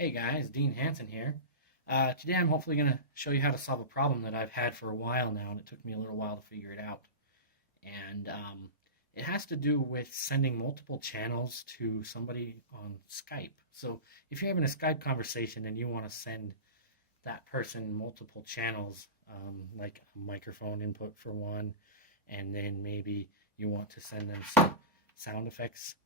Hey guys, Dean Hansen here. Today I'm hopefully going to show you how to solve a problem that I've had for a while now, and it took me a little while to figure it out. And it has to do with sending multiple channels to somebody on Skype. So if you're having a Skype conversation and you want to send that person multiple channels, like a microphone input for one, and then maybe you want to send them some sound effects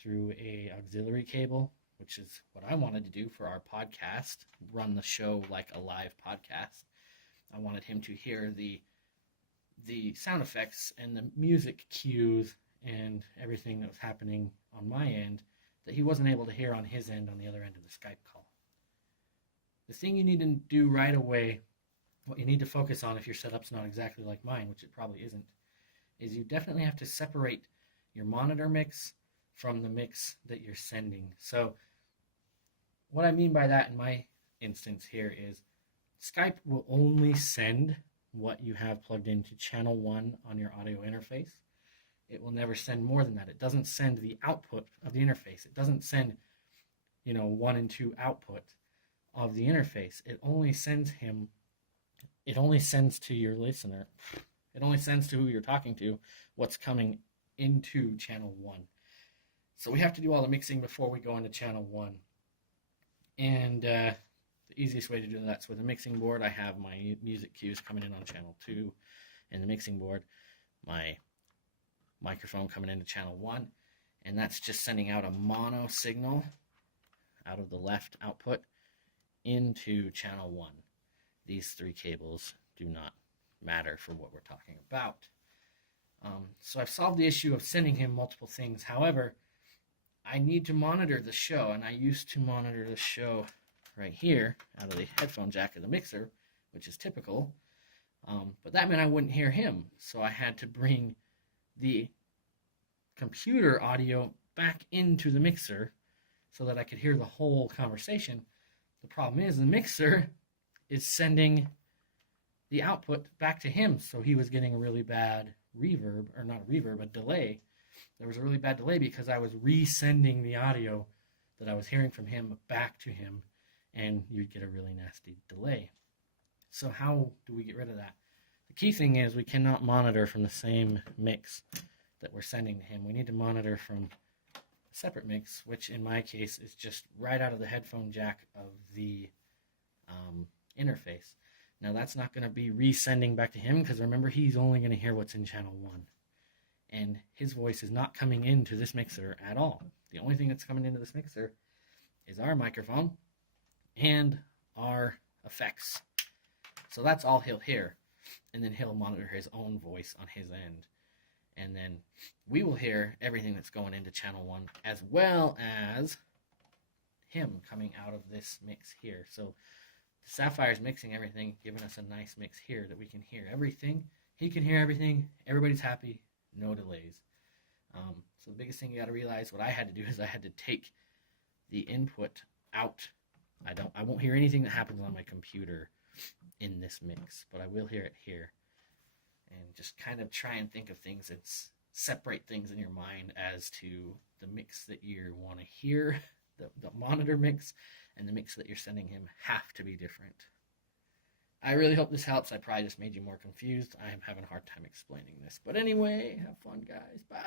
through a auxiliary cable, which is what I wanted to do for our podcast, run the show like a live podcast. I wanted him to hear the sound effects and the music cues and everything that was happening on my end that he wasn't able to hear on his end on the other end of the Skype call. The thing you need to do right away, what you need to focus on if your setup's not exactly like mine, which it probably isn't, is you definitely have to separate your monitor mix from the mix that you're sending. So what I mean by that in my instance here is Skype will only send what you have plugged into channel 1 on your audio interface. It will never send more than that. It doesn't send the output of the interface. It doesn't send, 1 and 2 output of the interface. It only sends to your listener. It only sends to who you're talking to what's coming into channel 1. So we have to do all the mixing before we go into channel 1. And the easiest way to do that's with a mixing board. I have my music cues coming in on channel 2 and the mixing board, my microphone coming into channel 1, and that's just sending out a mono signal out of the left output into channel 1. These 3 cables do not matter for what we're talking about. So I've solved the issue of sending him multiple things. However, I need to monitor the show, and I used to monitor the show right here out of the headphone jack of the mixer, which is typical, but that meant I wouldn't hear him, so I had to bring the computer audio back into the mixer so that I could hear the whole conversation. The problem is the mixer is sending the output back to him, so he was getting a really bad reverb, or not a reverb, a delay. There was a really bad delay because I was resending the audio that I was hearing from him back to him, and you'd get a really nasty delay. So how do we get rid of that? The key thing is we cannot monitor from the same mix that we're sending to him. We need to monitor from a separate mix, which in my case is just right out of the headphone jack of the interface. Now that's not going to be resending back to him because remember, he's only going to hear what's in channel 1. And his voice is not coming into this mixer at all. The only thing that's coming into this mixer is our microphone and our effects. So that's all he'll hear. And then he'll monitor his own voice on his end. And then we will hear everything that's going into channel 1 as well as him coming out of this mix here. So Sapphire's mixing everything, giving us a nice mix here that we can hear everything. He can hear everything. Everybody's happy. No delays. So the biggest thing you got to realize, what I had to do is I had to take the input out. I won't hear anything that happens on my computer in this mix, but I will hear it here. And just kind of try and think of things and separate things in your mind as to the mix that you want to hear, the monitor mix, and the mix that you're sending him have to be different. I really hope this helps. I probably just made you more confused. I am having a hard time explaining this. But anyway, have fun, guys. Bye.